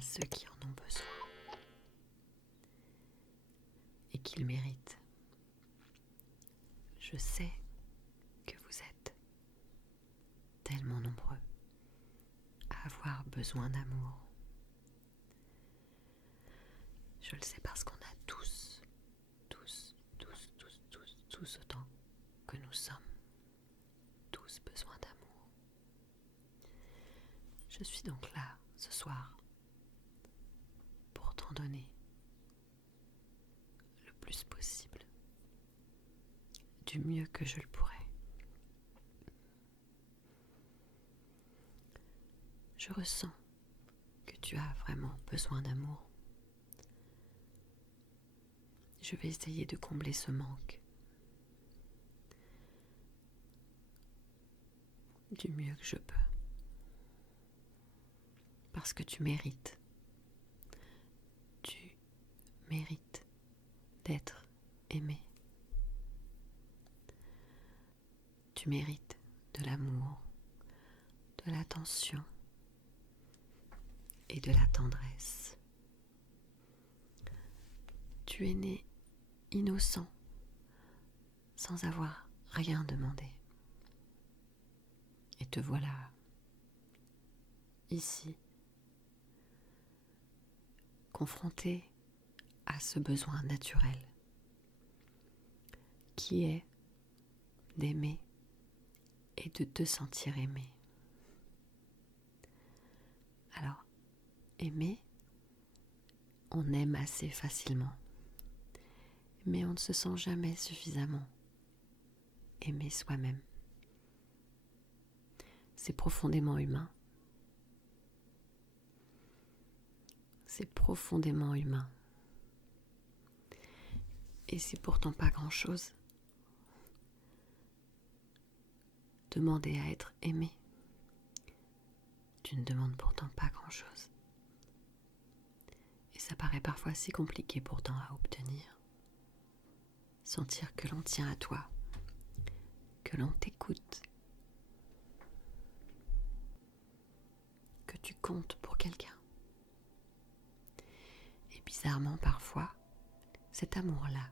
à ceux qui en ont besoin et qu'ils méritent. Je sais que vous êtes tellement nombreux à avoir besoin d'amour. Je le sais parce qu'on a tous autant que nous sommes tous besoin d'amour. Je suis donc là ce soir pour t'en donner le plus possible, du mieux que je le pourrais. Je ressens que tu as vraiment besoin d'amour. Je vais essayer de combler ce manque du mieux que je peux. Parce que tu mérites. Tu mérites d'être aimé. Tu mérites de l'amour, de l'attention et de la tendresse. Tu es né innocent, sans avoir rien demandé. Et te voilà ici, confronté à ce besoin naturel qui est d'aimer et de te sentir aimé. Alors, aimer, on aime assez facilement, mais on ne se sent jamais suffisamment aimé soi-même. C'est profondément humain. C'est profondément humain. Et c'est pourtant pas grand-chose. Demander à être aimé. Tu ne demandes pourtant pas grand-chose. Et ça paraît parfois si compliqué pourtant à obtenir. Sentir que l'on tient à toi, que l'on t'écoute, que tu comptes pour quelqu'un. Et bizarrement parfois, cet amour-là,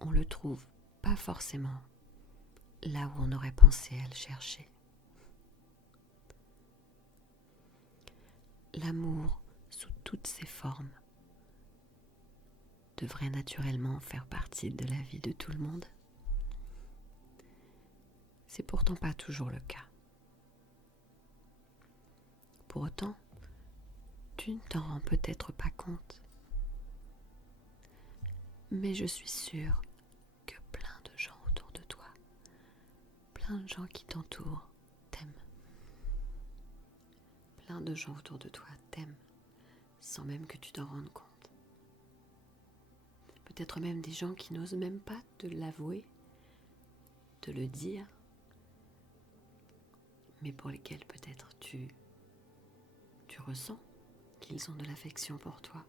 on le trouve pas forcément là où on aurait pensé à le chercher. L'amour, sous toutes ses formes, devrait naturellement faire partie de la vie de tout le monde. C'est pourtant pas toujours le cas. Pour autant, tu ne t'en rends peut-être pas compte. Mais je suis sûre que plein de gens autour de toi, plein de gens qui t'entourent, t'aiment. Plein de gens autour de toi t'aiment, sans même que tu t'en rendes compte. Peut-être même des gens qui n'osent même pas te l'avouer, te le dire, mais pour lesquels peut-être tu ressens qu'ils ont de l'affection pour toi.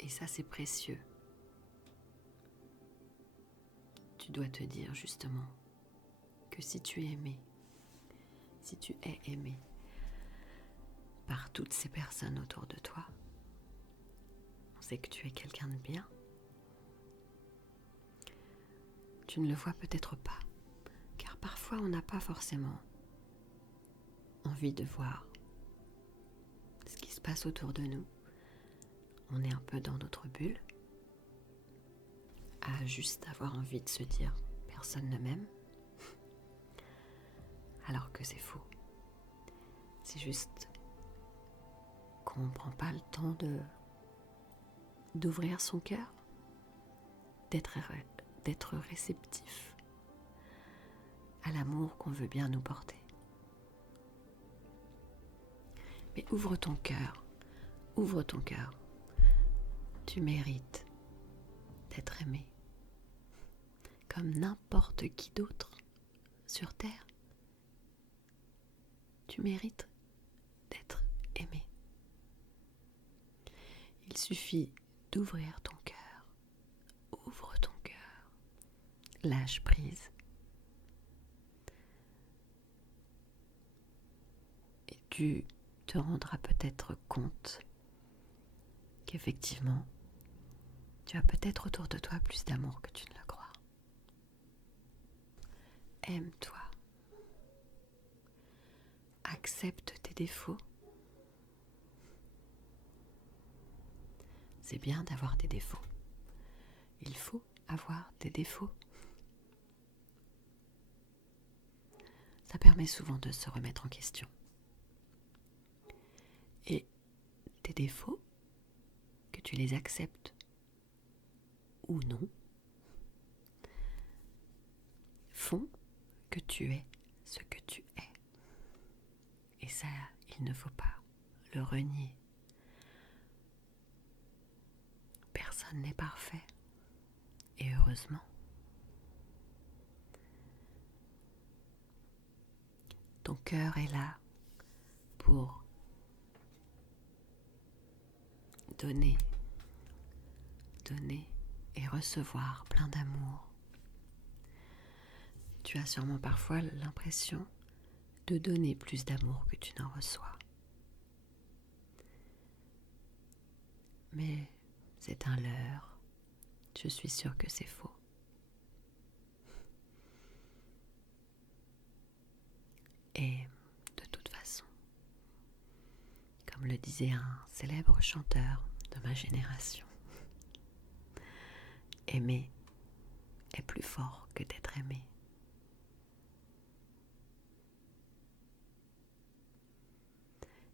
Et ça, c'est précieux. Tu dois te dire justement que si tu es aimé, si tu es aimé par toutes ces personnes autour de toi, on sait que tu es quelqu'un de bien. Tu ne le vois peut-être pas, car parfois on n'a pas forcément envie de voir ce qui se passe autour de nous. On est un peu dans notre bulle, à juste avoir envie de se dire « personne ne m'aime », alors que c'est faux. C'est juste qu'on ne prend pas le temps d'ouvrir son cœur, d'être réceptif à l'amour qu'on veut bien nous porter. Mais ouvre ton cœur. Tu mérites d'être aimé comme n'importe qui d'autre sur terre. Tu mérites d'être aimé. Il suffit d'ouvrir ton cœur. Ouvre ton cœur. Lâche prise. Et tu te rendras peut-être compte qu'effectivement, tu as peut-être autour de toi plus d'amour que tu ne le crois. Aime-toi. Accepte tes défauts. C'est bien d'avoir des défauts. Il faut avoir des défauts. Ça permet souvent de se remettre en question. Et tes défauts, que tu les acceptes ou non, font que tu es ce que tu es. Et ça, il ne faut pas le renier. Personne n'est parfait. Et heureusement. Ton cœur est là pour donner et recevoir plein d'amour. Tu as sûrement parfois l'impression de donner plus d'amour que tu n'en reçois. Mais c'est un leurre. Je suis sûre que c'est faux. Et de toute façon, comme le disait un célèbre chanteur de ma génération, aimer est plus fort que d'être aimé.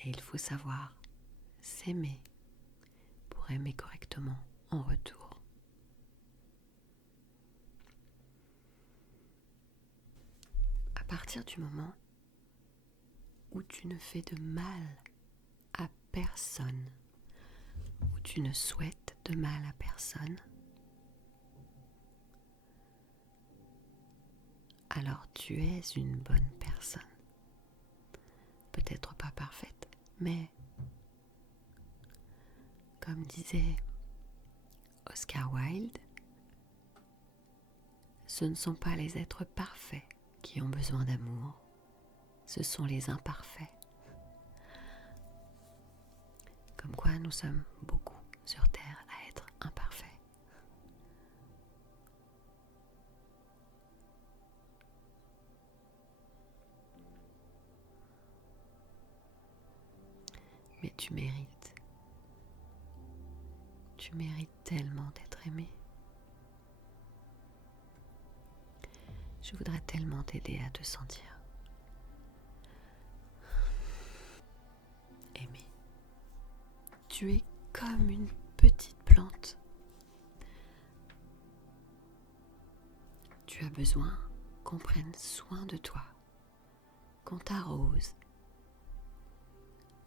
Et il faut savoir s'aimer pour aimer correctement en retour. À partir du moment où tu ne fais de mal à personne, où tu ne souhaites de mal à personne, alors tu es une bonne personne. Peut-être pas parfaite, mais comme disait Oscar Wilde, ce ne sont pas les êtres parfaits qui ont besoin d'amour, ce sont les imparfaits. Comme quoi nous sommes beaucoup sur Terre à être imparfaits. Mais tu mérites tellement d'être aimé. Je voudrais tellement t'aider à te sentir aimé. Tu es comme une petite plante. Tu as besoin qu'on prenne soin de toi, qu'on t'arrose,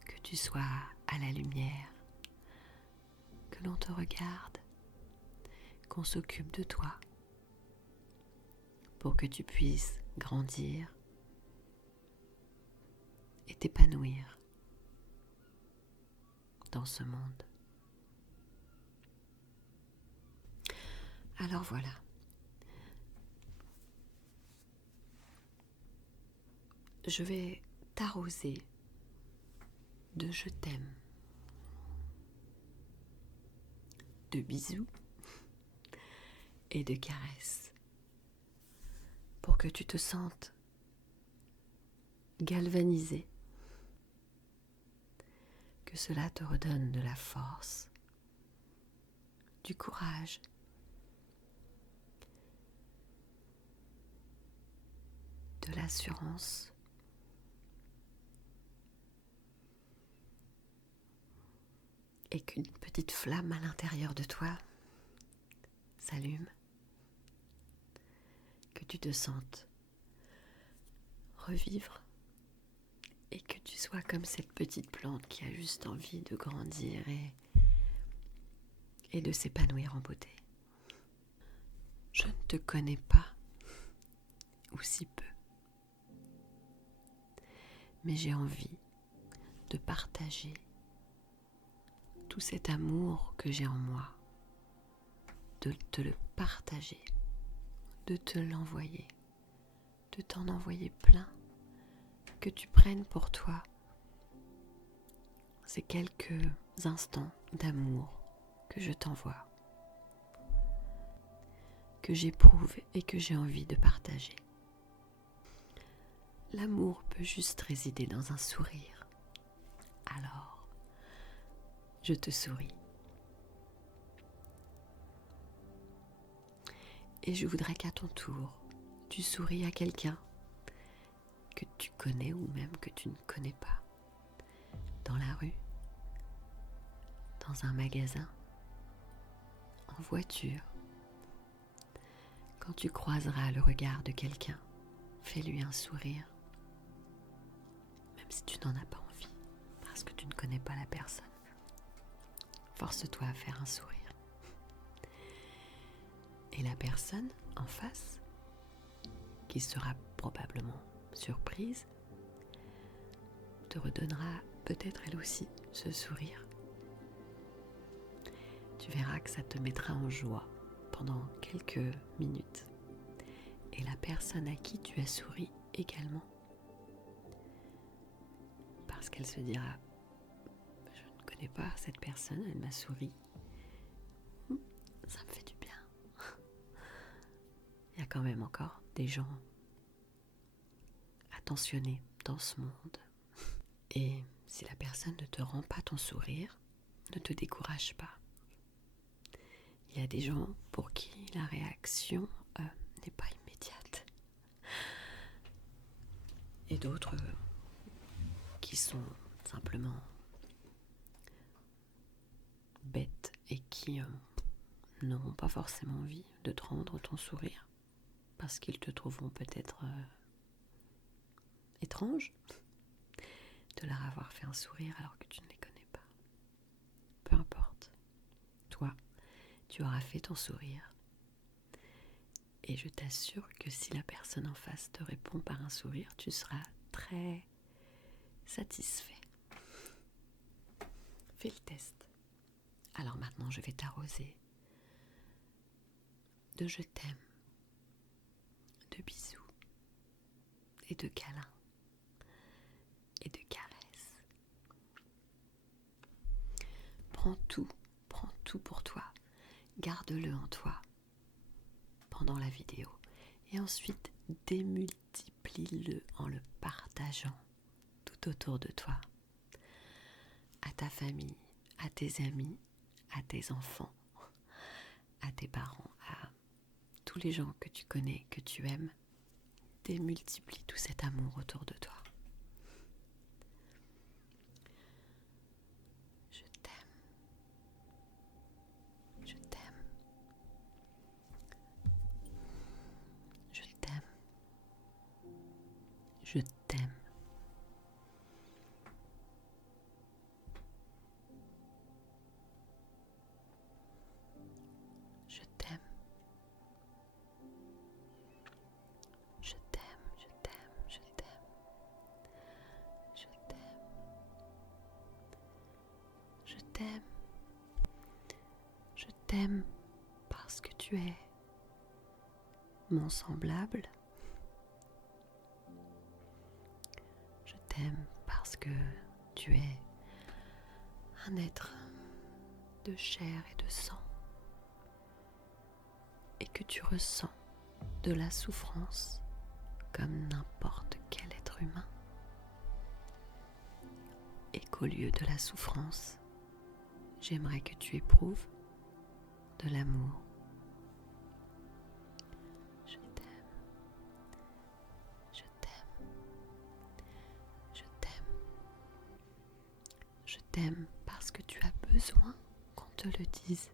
que tu sois à la lumière, que l'on te regarde, qu'on s'occupe de toi, pour que tu puisses grandir et t'épanouir dans ce monde. Alors voilà. Je vais t'arroser de je t'aime, de bisous et de caresses pour que tu te sentes galvanisé, que cela te redonne de la force, du courage, de l'assurance, et qu'une petite flamme à l'intérieur de toi s'allume, que tu te sentes revivre et que tu sois comme cette petite plante qui a juste envie de grandir et de s'épanouir en beauté. Je ne te connais pas, ou si peu, mais j'ai envie de partager tout cet amour que j'ai en moi, de te le partager, de te l'envoyer, de t'en envoyer plein, que tu prennes pour toi ces quelques instants d'amour que je t'envoie, que j'éprouve et que j'ai envie de partager. L'amour peut juste résider dans un sourire. Alors, je te souris. Et je voudrais qu'à ton tour, tu souris à quelqu'un que tu connais ou même que tu ne connais pas. Dans la rue, dans un magasin, en voiture. Quand tu croiseras le regard de quelqu'un, fais-lui un sourire. Même si tu n'en as pas envie, parce que tu ne connais pas la personne. Force-toi à faire un sourire. Et la personne en face, qui sera probablement surprise, te redonnera peut-être elle aussi ce sourire. Tu verras que ça te mettra en joie pendant quelques minutes. Et la personne à qui tu as souri également. Parce qu'elle se dira, je ne connais pas cette personne, elle m'a souri. Ça me fait du bien. Il y a quand même encore des gens attentionnés dans ce monde. Et si la personne ne te rend pas ton sourire, ne te décourage pas. Il y a des gens pour qui la réaction n'est pas immédiate. Et d'autres qui sont simplement bêtes et qui n'auront pas forcément envie de te rendre ton sourire parce qu'ils te trouveront peut-être étrange de leur avoir fait un sourire alors que tu ne les connais pas. Peu importe. Toi, tu auras fait ton sourire. Et je t'assure que si la personne en face te répond par un sourire, tu seras très satisfait. Fais le test. Alors maintenant, je vais t'arroser de je t'aime, de bisous et de câlins et de caresses. Prends tout pour toi. Garde-le en toi pendant la vidéo et ensuite démultiplie-le en le partageant tout autour de toi, à ta famille, à tes amis, à tes enfants, à tes parents, à tous les gens que tu connais, que tu aimes. Démultiplie tout cet amour autour de toi. Je t'aime. Je t'aime. Je t'aime. Je t'aime. Je t'aime. Je t'aime, je t'aime, je t'aime. Je t'aime. Je t'aime. Je t'aime parce que tu es mon semblable. Je t'aime parce que tu es un être de chair et de sang et que tu ressens de la souffrance comme n'importe quel être humain et qu'au lieu de la souffrance, j'aimerais que tu éprouves de l'amour. Je t'aime. Je t'aime. Je t'aime. Je t'aime parce que tu as besoin qu'on te le dise.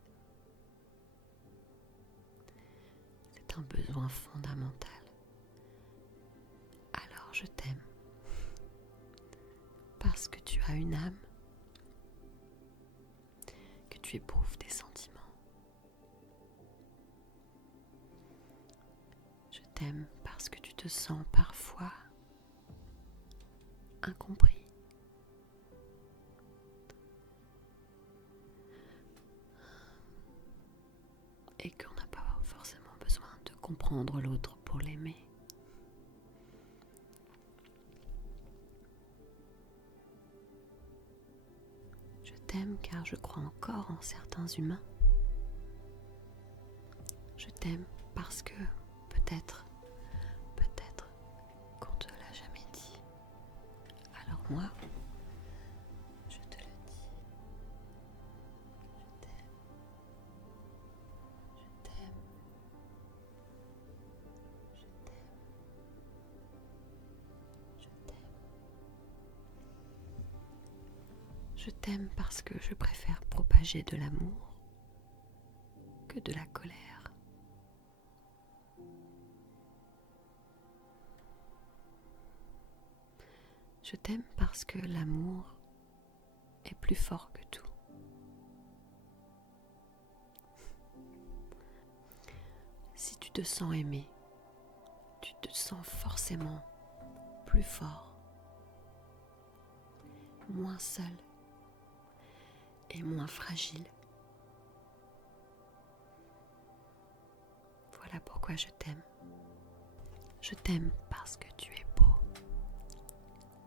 C'est un besoin fondamental. Alors je t'aime parce que tu as une âme, que tu éprouves des sentiments. Je t'aime parce que tu te sens parfois incompris. Et qu'on n'a pas forcément besoin de comprendre l'autre pour l'aimer. t'aime car je crois encore en certains humains. Je t'aime parce que peut-être qu'on te l'a jamais dit. Alors moi, je te le dis. Je t'aime. Je t'aime. Je t'aime. Je t'aime. Je t'aime parce que je préfère propager de l'amour que de la colère. Je t'aime parce que l'amour est plus fort que tout. Si tu te sens aimé, tu te sens forcément plus fort, moins seul et moins fragile. Voilà pourquoi je t'aime. Je t'aime parce que tu es beau,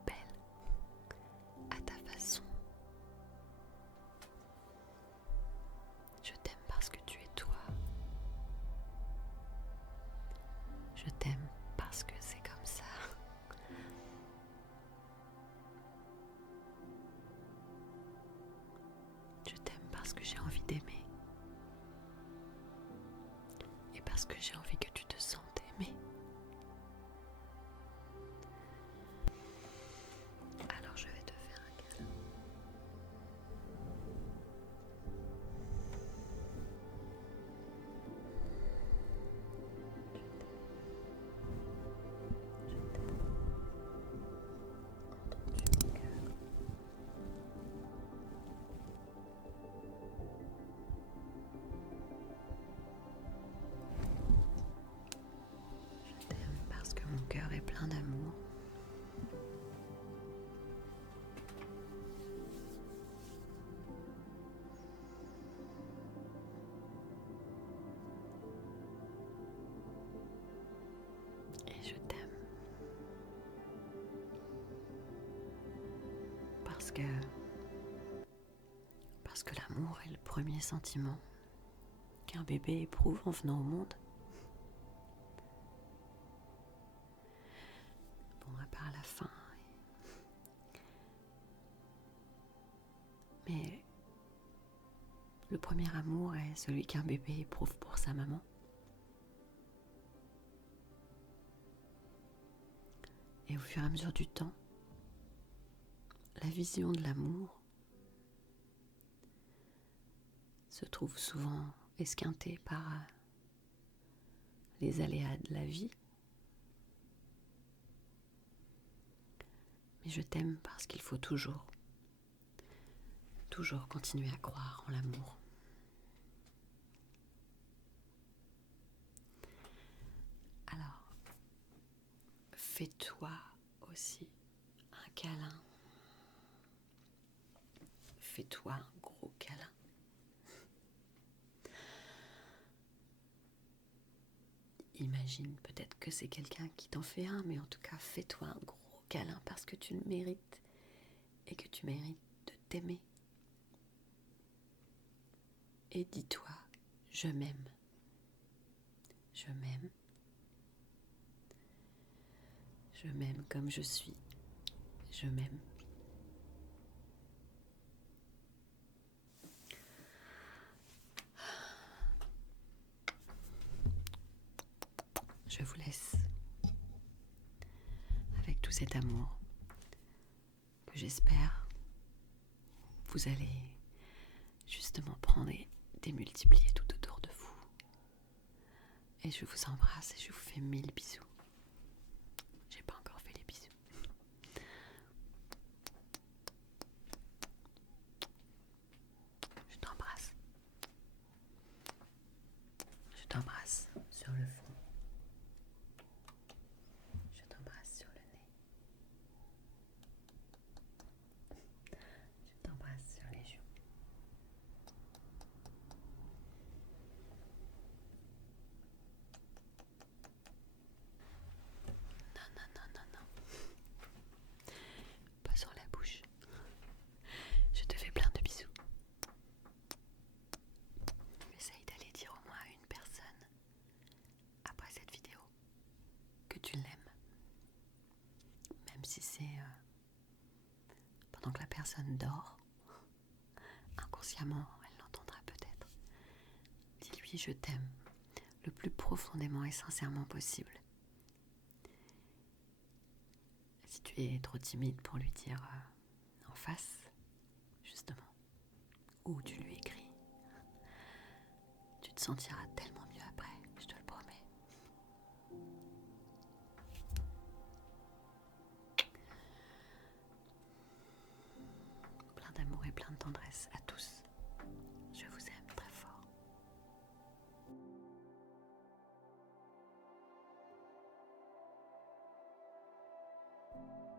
belle, à ta façon. Je t'aime parce que tu es toi. Je t'aime parce que c'est comme ça. Je t'aime parce que j'ai envie d'aimer. Et parce que j'ai envie que tu te sentes aimé. Alors je vais te faire un câlin. Je t'aime parce que mon cœur est plein d'amour. Et je t'aime parce que l'amour est le premier sentiment qu'un bébé éprouve en venant au monde. Bon, à part la faim. Mais le premier amour est celui qu'un bébé éprouve pour sa maman. Et au fur et à mesure du temps, la vision de l'amour se trouve souvent esquintée par les aléas de la vie. Mais je t'aime parce qu'il faut toujours continuer à croire en l'amour. Alors, fais-toi aussi un câlin. Fais-toi un gros câlin. Imagine peut-être que c'est quelqu'un qui t'en fait un, mais en tout cas, fais-toi un gros câlin parce que tu le mérites et que tu mérites de t'aimer. Et dis-toi, je m'aime. Je m'aime. Je m'aime comme je suis. Je m'aime. Je vous laisse avec tout cet amour que j'espère vous allez justement prendre et démultiplier tout autour de vous. Et je vous embrasse et je vous fais 1000 bisous. J'ai pas encore fait les bisous. Je t'embrasse. Je t'embrasse sur le front. Je t'embrasse sur le nez. Je t'embrasse sur les joues. Non. Pas sur la bouche. Je te fais plein de bisous. si c'est pendant que la personne dort, inconsciemment, elle l'entendra peut-être. Dis-lui je t'aime le plus profondément et sincèrement possible. Si tu es trop timide pour lui dire en face, justement, ou tu lui écris, tu te sentiras tellement mieux après, je te le promets. Plein d'amour et plein de tendresse à tous. Je vous aime.